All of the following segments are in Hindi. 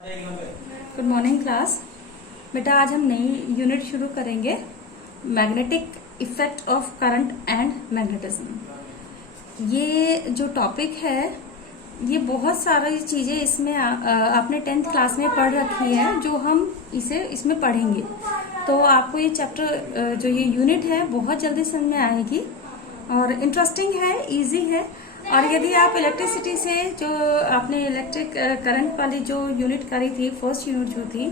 Good morning class. बेटा आज हम नई यूनिट शुरू करेंगे, magnetic effect of current and magnetism. ये जो टॉपिक है ये बहुत सारी चीजें इसमें आपने 10th क्लास में पढ़ रखी है जो हम इसमें पढ़ेंगे। तो आपको ये चैप्टर जो ये यूनिट है बहुत जल्दी समझ में आएगी और इंटरेस्टिंग है, इजी है। और यदि आप इलेक्ट्रिसिटी से जो आपने इलेक्ट्रिक करंट वाली जो यूनिट करी थी, फर्स्ट यूनिट जो थी,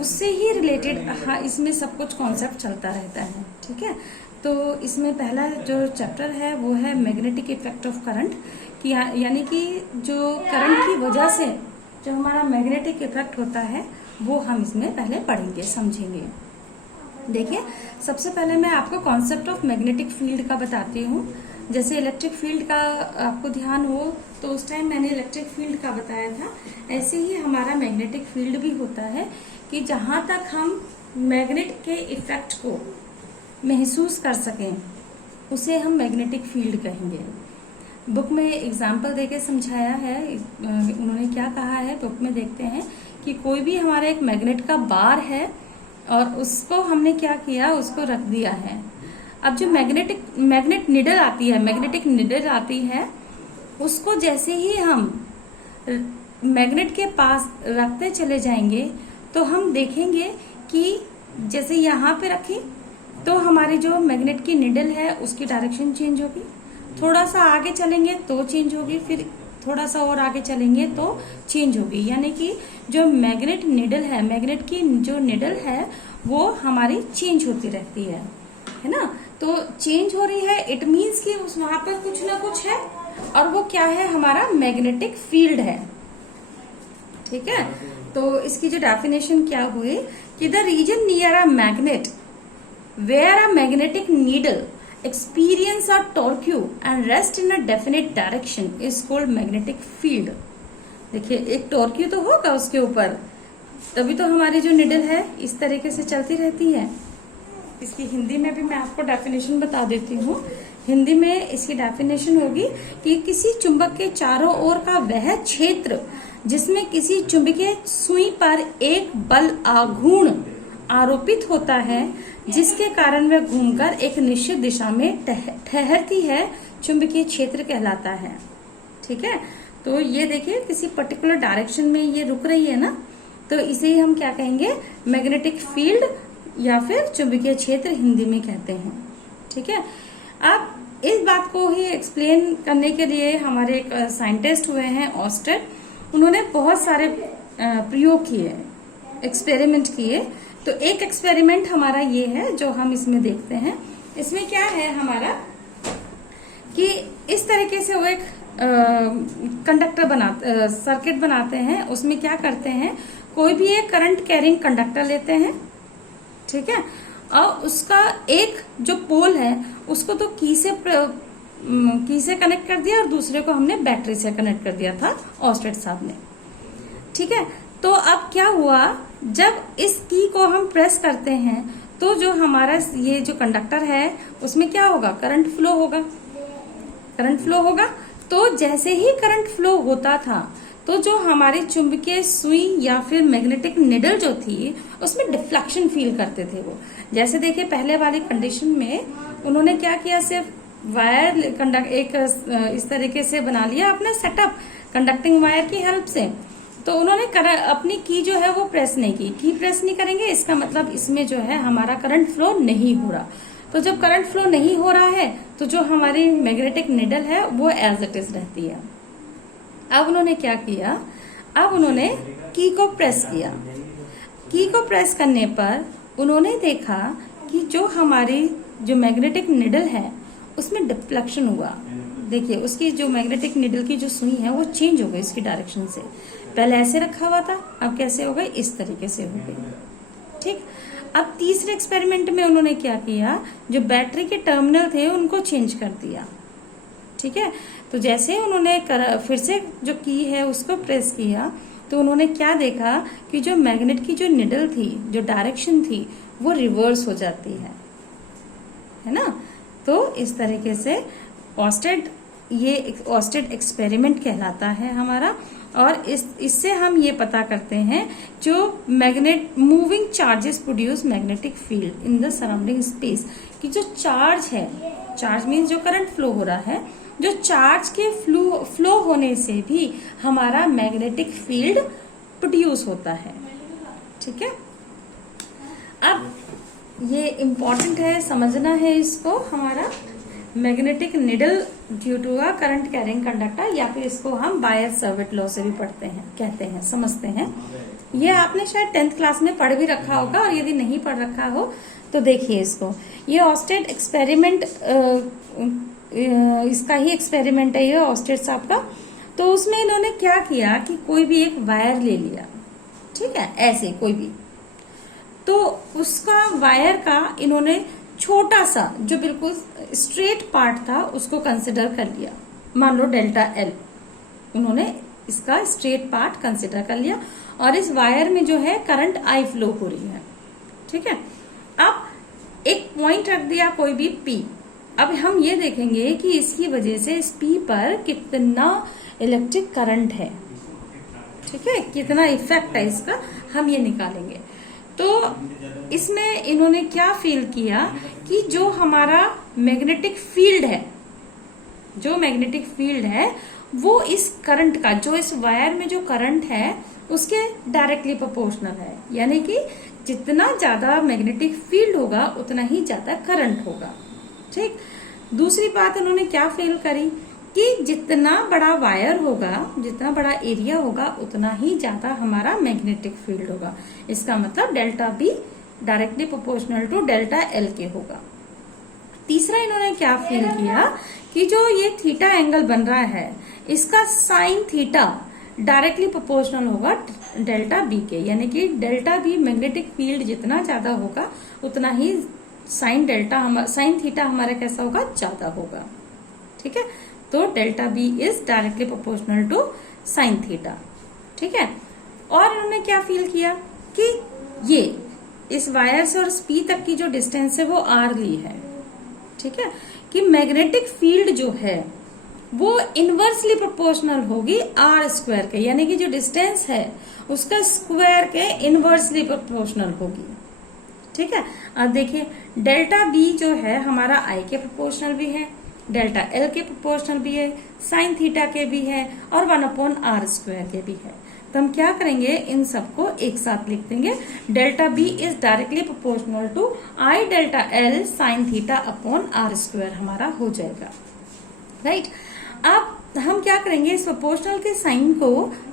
उससे ही रिलेटेड इसमें सब कुछ कॉन्सेप्ट चलता रहता है। ठीक है, तो इसमें पहला जो चैप्टर है वो है मैग्नेटिक इफेक्ट ऑफ करंट, यानी कि जो करंट की वजह से जो हमारा मैग्नेटिक इफेक्ट होता है वो हम इसमें पहले पढ़ेंगे, समझेंगे। देखिए, सबसे पहले मैं आपको कॉन्सेप्ट ऑफ मैग्नेटिक फील्ड का बताती हूँ। जैसे इलेक्ट्रिक फील्ड का आपको ध्यान हो तो उस टाइम मैंने इलेक्ट्रिक फील्ड का बताया था, ऐसे ही हमारा मैग्नेटिक फील्ड भी होता है कि जहां तक हम मैग्नेट के इफेक्ट को महसूस कर सकें उसे हम मैग्नेटिक फील्ड कहेंगे। बुक में एग्जाम्पल देके समझाया है, उन्होंने क्या कहा है बुक में, देखते हैं कि कोई भी हमारा एक मैग्नेट का बार है और उसको हमने क्या किया, उसको रख दिया है। अब जो मैग्नेट निडल आती है, उसको जैसे ही हम मैग्नेट के पास रखते चले जाएंगे तो हम देखेंगे कि जैसे यहाँ पे रखी तो हमारी जो मैग्नेट की निडल है उसकी डायरेक्शन चेंज होगी, थोड़ा सा आगे चलेंगे तो चेंज होगी, फिर थोड़ा सा और आगे चलेंगे तो चेंज होगी। यानी कि जो मैग्नेट की जो निडल है वो हमारी चेंज होती रहती है ना। तो चेंज हो रही है, इट मीन्स कि वहां पर कुछ ना कुछ है और वो क्या है, हमारा मैग्नेटिक फील्ड है। ठीक है, तो इसकी जो डेफिनेशन क्या हुई कि the region near a magnet where a magnetic needle experience a torque and rest in a definite direction is called magnetic field. देखिए, एक टॉर्क्यू तो होगा उसके ऊपर, तभी तो हमारी जो निडल है इस तरीके से चलती रहती है। इसकी हिंदी में भी मैं आपको डेफिनेशन बता देती हूँ। हिंदी में इसकी डेफिनेशन होगी कि किसी चुंबक के चारों ओर का वह क्षेत्र जिसमें किसी चुंबकीय सुई पर एक बल आघूर्ण आरोपित होता है, जिसके कारण वह घूमकर एक निश्चित दिशा में ठहरती है, चुंबकीय क्षेत्र कहलाता है। ठीक है, तो ये देखिए किसी पर्टिकुलर डायरेक्शन में ये रुक रही है ना, तो इसे हम क्या कहेंगे, मैग्नेटिक फील्ड या फिर चुंबकीय क्षेत्र हिंदी में कहते हैं। ठीक है, अब इस बात को ही एक्सप्लेन करने के लिए हमारे एक साइंटिस्ट हुए हैं ऑस्टेड, उन्होंने बहुत सारे प्रयोग किए, एक्सपेरिमेंट किए। तो एक एक्सपेरिमेंट हमारा ये है जो हम इसमें देखते हैं। इसमें क्या है हमारा कि इस तरीके से वो एक सर्किट बनाते हैं। उसमें क्या करते हैं, कोई भी एक करंट कैरिंग कंडक्टर लेते हैं, ठीक है, और उसका एक जो पोल है उसको तो की से कनेक्ट कर दिया और दूसरे को हमने बैटरी से कनेक्ट कर दिया था ऑस्टेड साहब ने। ठीक है, तो अब क्या हुआ, जब इस की को हम प्रेस करते हैं तो जो हमारा ये जो कंडक्टर है उसमें क्या होगा, करंट फ्लो होगा। तो जैसे ही करंट फ्लो होता था तो जो हमारी चुंबकीय सुई या फिर मैग्नेटिक निडल जो थी उसमें डिफ्लेक्शन फील करते थे वो। जैसे देखिए पहले वाली कंडीशन में उन्होंने क्या किया, सिर्फ वायर एक इस तरीके से बना लिया अपना सेटअप कंडक्टिंग वायर की हेल्प से। तो उन्होंने अपनी की जो है वो प्रेस नहीं की प्रेस नहीं करेंगे, इसका मतलब इसमें जो है हमारा करंट फ्लो नहीं हो रहा। तो जब करंट फ्लो नहीं हो रहा है तो जो हमारी मैग्नेटिक निडल है वो एज इट इज रहती है। अब उन्होंने क्या किया, अब उन्होंने की को प्रेस किया। की को प्रेस करने पर उन्होंने देखा कि जो हमारी जो मैग्नेटिक निडल है उसमें डिफ्लेक्शन हुआ। देखिए उसकी जो मैग्नेटिक निडल की जो सुई है वो चेंज हो गई इसकी डायरेक्शन से। पहले ऐसे रखा हुआ था, अब कैसे हो गई, इस तरीके से हो गई। ठीक, अब तीसरे एक्सपेरिमेंट में उन्होंने क्या किया, जो बैटरी के टर्मिनल थे उनको चेंज कर दिया। ठीक है, तो जैसे उन्होंने फिर से जो की है उसको प्रेस किया तो उन्होंने क्या देखा कि जो मैग्नेट की जो निडल थी, जो डायरेक्शन थी, वो रिवर्स हो जाती है ना। तो इस तरीके से ऑस्टेड एक्सपेरिमेंट कहलाता है हमारा। और इससे हम ये पता करते हैं जो moving charges produce magnetic field in the surrounding space, कि जो चार्ज है, चार्ज मीन्स जो करंट फ्लो हो रहा है, जो चार्ज के फ्लो होने से भी हमारा मैग्नेटिक फील्ड प्रोड्यूस होता है। ठीक है, अब ये इम्पोर्टेंट है, समझना है इसको। हमारा magnetic needle due to a current carrying conductor, या फिर इसको हम बायर-सावर्ट लॉ से भी पढ़ते हैं, कहते हैं, समझते हैं। ये आपने शायद 10th क्लास में पढ़ भी रखा होगा, और यदि नहीं पढ़ रखा हो तो देखिए इसको। ये ऑस्टेड एक्सपेरिमेंट, इसका ही एक्सपेरिमेंट है ये ऑस्टेड साहब का। तो उसमें इन्होंने क्या किया कि कोई भी एक वायर ले लिया, ठीक है, ऐसे कोई भी, तो उसका वायर का इन्होंने छोटा सा जो बिल्कुल स्ट्रेट पार्ट था उसको कंसिडर कर लिया, मान लो डेल्टा एल, उन्होंने इसका स्ट्रेट पार्ट कंसिडर कर लिया, और इस वायर में जो है करंट आई फ्लो हो रही है। ठीक है, अब एक पॉइंट रख दिया कोई भी पी। अब हम ये देखेंगे कि इसकी वजह से इस पी पर कितना इलेक्ट्रिक करंट है, ठीक है, कितना इफेक्ट है इसका, हम ये निकालेंगे। तो इसमें इन्होंने क्या फील किया कि जो हमारा मैग्नेटिक फील्ड है, जो मैग्नेटिक फील्ड है वो इस करंट का, जो इस वायर में जो करंट है उसके डायरेक्टली प्रोपोर्शनल है, यानी कि जितना ज्यादा मैग्नेटिक फील्ड होगा उतना ही ज्यादा करंट होगा। ठीक, दूसरी बात उन्होंने क्या फील करी कि जितना बड़ा वायर होगा, जितना बड़ा एरिया होगा, उतना ही ज्यादा हमारा मैग्नेटिक फील्ड होगा। इसका मतलब delta B directly proportional to delta L के होगा। तीसरा इन्होंने क्या फील किया कि जो ये थीटा एंगल बन रहा है, इसका साइन थीटा डायरेक्टली प्रोपोर्शनल होगा डेल्टा बी के, यानी कि डेल्टा बी मैग्नेटिक फील्ड जितना ज्यादा होगा उतना ही साइन थीटा हमारा कैसा होगा, ज्यादा होगा। ठीक है, तो delta B is directly proportional to sine theta. ठीक है, और इन्होंने क्या फील किया कि ये इस वायर से और पी तक की जो डिस्टेंस है वो आर ली है। ठीक है, कि मैग्नेटिक फील्ड जो है वो इनवर्सली प्रोपोर्शनल होगी आर स्क्वायर के, यानी कि जो डिस्टेंस है उसका स्क्वायर के इनवर्सली प्रोपोर्शनल होगी। ठीक है, अब देखिए डेल्टा बी जो है हमारा आई के प्रोपोर्शनल भी है, डेल्टा एल के प्रोपोर्शनल भी है, साइन थीटा के भी है, और 1/r स्क्वायर के भी है। तो हम क्या करेंगे, इन सबको एक साथ लिख देंगे। Delta B is directly proportional to I delta L sine theta upon r square हमारा हो जाएगा। राइट, अब हम क्या करेंगे, इस प्रोपोर्शनल के साइन को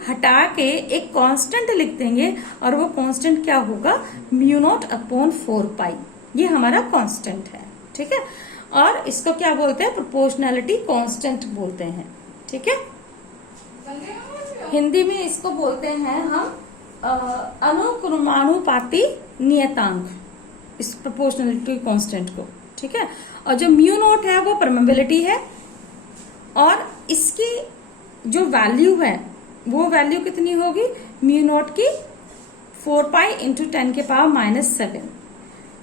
हटा के एक कांस्टेंट लिख देंगे, और वो कांस्टेंट क्या होगा, म्यू नॉट अपॉन 4 पाई, ये हमारा कांस्टेंट है। ठीक है, और इसको क्या बोलते हैं, प्रोपोर्शनैलिटी कांस्टेंट बोलते हैं। ठीक है, हिंदी में इसको बोलते हैं हम अनुक्रमानुपाती नियतांक, इस प्रोपोर्शनैलिटी कांस्टेंट को। ठीक है, और जो म्यू नॉट है वो परमेबिलिटी है, और इसकी जो वैल्यू है वो वैल्यू कितनी होगी, म्यू नॉट की 4 पाई इंटू 10 के पावर -7,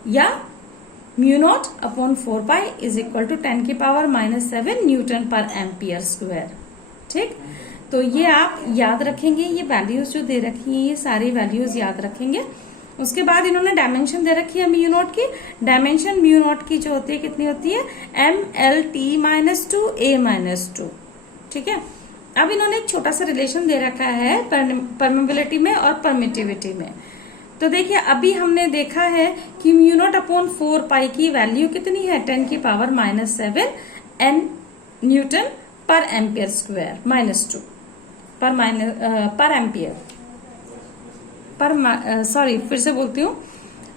या mu naught upon 4 pi is equal to 10 की पावर -7 न्यूटन पर एम्पियर स्क्वायर। ठीक, तो ये आप याद रखेंगे, ये वैल्यूज जो दे रखी है ये सारी वैल्यूज याद रखेंगे। उसके बाद इन्होंने डायमेंशन दे रखी है म्यू नॉट की। डायमेंशन म्यू नॉट की जो होती है कितनी होती है, MLT-2 A-2। ठीक है, अब इन्होंने एक छोटा सा रिलेशन दे रखा है परमेबिलिटी में और परमिटिविटी में। तो देखिए अभी हमने देखा है कि म्यू नॉट अपॉन 4 पाई की वैल्यू कितनी है, 10 की पावर -7 N न्यूटन पर एम्पियर स्क्वायर, -2 पर एम्पियर सॉरी फिर से बोलती हूँ,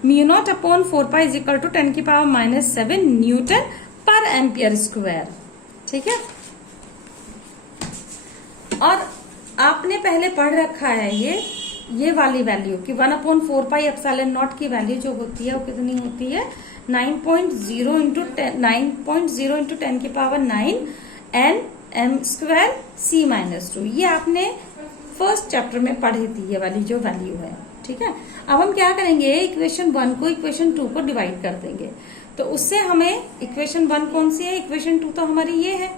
mu naught upon 4 pi is equal to 10 की पावर -7 न्यूटन पर एम्पियर स्क्वायर। ठीक है, और आपने पहले पढ़ रखा है ये वाली वैल्यू कि 1/4 पाई एप्सिलॉन नॉट की वैल्यू जो होती है वो कितनी होती है, 9.0 इंटू 10 की power 9 N M square C-2। ये आपने फर्स्ट चैप्टर में पढ़ी थी ये वाली जो वैल्यू है। ठीक है, अब हम क्या करेंगे, इक्वेशन 1 को इक्वेशन 2 को डिवाइड कर देंगे, तो उससे हमें इक्वेशन 1 कौन सी है, इक्वेशन 2 तो हमारी ये है,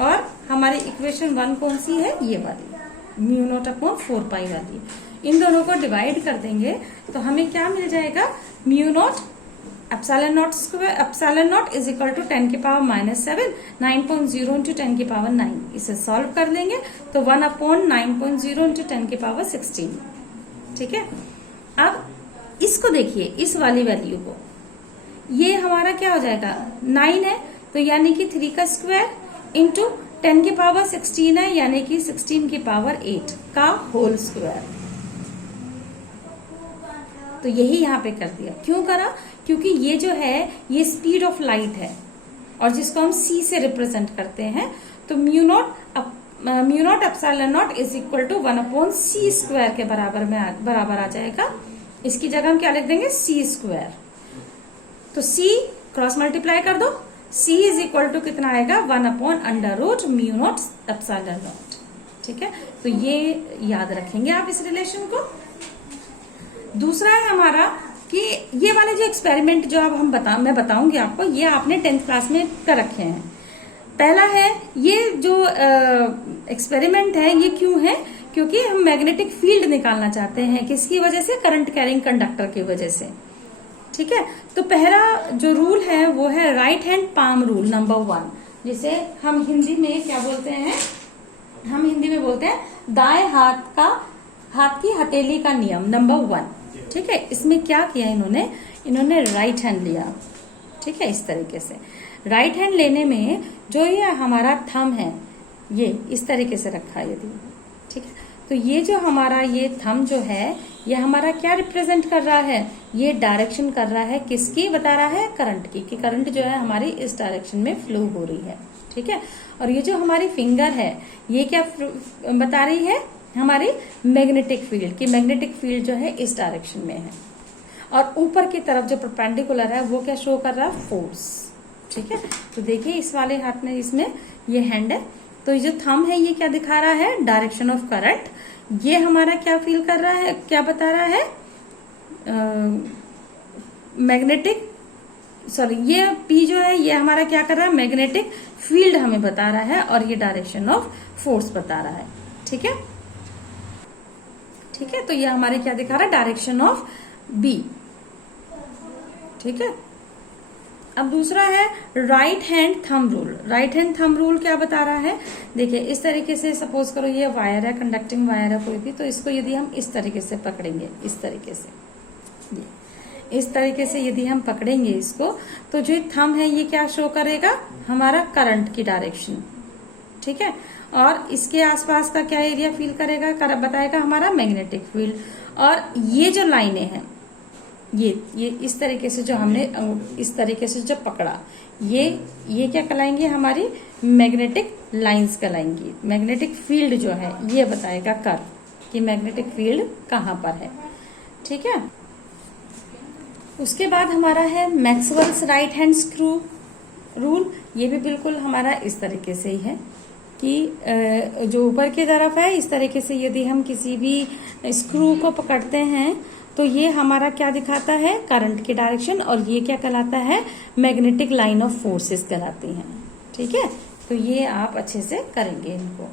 और हमारी इक्वेशन 1 कौन सी है, ये वाली। म्यू नॉट अपॉन 4 पाई वाली, इन दोनों को डिवाइड कर देंगे तो हमें क्या मिल जाएगा, mu naught epsilon naught square, epsilon naught is equal to 10 की पावर -7, 9.0 इंटू 10 की पावर 9। इसे सॉल्व कर लेंगे तो 1 अपॉन 9.0 इंटू 10 की पावर 16। ठीक है, अब इसको देखिए, इस वाली वैल्यू को, ये हमारा क्या हो जाएगा, 9 है तो यानी कि 3 का स्क्वायर इंटू 10 की पावर 16 है यानी कि 16 की पावर 8 का होल स्क्वायर। तो यही यहाँ पे कर दिया। क्यों करा, क्योंकि ये जो है ये स्पीड ऑफ लाइट है और जिसको हम c से रिप्रेजेंट करते हैं, तो mu naught epsilon naught is equal to 1 upon c square के बराबर आ जाएगा। इसकी जगह हम क्या लिख देंगे, c स्क्वायर। तो c क्रॉस मल्टीप्लाई कर दो, c इज इक्वल टू कितना आएगा, 1 upon under root mu naught epsilon naught. ठीक है, तो ये याद रखेंगे आप इस रिलेशन को। दूसरा है हमारा कि ये वाले जो एक्सपेरिमेंट जो अब मैं बताऊंगी आपको, ये आपने 10th क्लास में कर रखे हैं। पहला है ये जो एक्सपेरिमेंट है, ये क्यों है, क्योंकि हम मैग्नेटिक फील्ड निकालना चाहते हैं, किसकी वजह से, करंट कैरिंग कंडक्टर की वजह से। ठीक है, तो पहला जो रूल है वो है right hand palm rule number 1, जिसे हम हिंदी में क्या बोलते हैं, हम हिंदी में बोलते हैं दाएं हाथ की हथेली का नियम नंबर 1। ठीक है, इसमें क्या किया इन्होंने राइट हैंड लिया। ठीक है, इस तरीके से राइट हैंड लेने में जो ये हमारा थंब है ये इस तरीके से रखा है यदि। ठीक है, तो ये जो हमारा ये थंब जो है ये हमारा क्या रिप्रेजेंट कर रहा है, ये डायरेक्शन कर रहा है, किसकी बता रहा है, करंट की, कि करंट जो है हमारी इस डायरेक्शन में फ्लो हो रही है। ठीक है, और ये जो हमारी फिंगर है ये क्या बता रही है, हमारी मैग्नेटिक फील्ड, की मैग्नेटिक फील्ड जो है इस डायरेक्शन में है, और ऊपर की तरफ जो परपेंडिकुलर है वो क्या शो कर रहा है, फोर्स। ठीक है, तो देखिए इस वाले हाथ में इसमें ये हैंड है, तो ये जो थंब है ये क्या दिखा रहा है, डायरेक्शन ऑफ करंट। ये हमारा क्या फील कर रहा है, क्या बता रहा है, मैग्नेटिक, सॉरी ये P जो है ये हमारा क्या कर रहा है, मैग्नेटिक फील्ड हमें बता रहा है, और ये डायरेक्शन ऑफ फोर्स बता रहा है। ठीक है, ठीक है, तो ये हमारे क्या दिखा रहा है, डायरेक्शन ऑफ B। ठीक है, अब दूसरा है right hand thumb rule. Right hand thumb rule क्या बता रहा है, देखिए इस तरीके से, सपोज करो ये वायर है, कंडक्टिंग वायर है कोई भी, तो इसको यदि हम इस तरीके से पकड़ेंगे, इस तरीके से, इस तरीके से यदि हम पकड़ेंगे इसको, तो जो थंब है ये क्या शो करेगा, हमारा करंट की डायरेक्शन। ठीक है, और इसके आसपास का क्या एरिया फील करेगा, बताएगा हमारा मैग्नेटिक फील्ड। और ये जो लाइनें हैं ये इस तरीके से जो हमने इस तरीके से जो पकड़ा, ये क्या कहलाएंगी, हमारी मैग्नेटिक लाइंस कहलाएंगी। मैग्नेटिक फील्ड जो है ये बताएगा कि मैग्नेटिक फील्ड कहाँ पर है। ठीक है, उसके बाद हमारा है Maxwell's right hand screw rule. ये भी बिल्कुल हमारा इस तरीके से ही है कि जो ऊपर की तरफ है इस तरीके से यदि हम किसी भी स्क्रू को पकड़ते हैं तो ये हमारा क्या दिखाता है, करंट की डायरेक्शन, और ये क्या कहलाता है, मैग्नेटिक लाइन ऑफ फोर्सेस कहलाती हैं। ठीक है, तो ये आप अच्छे से करेंगे इनको।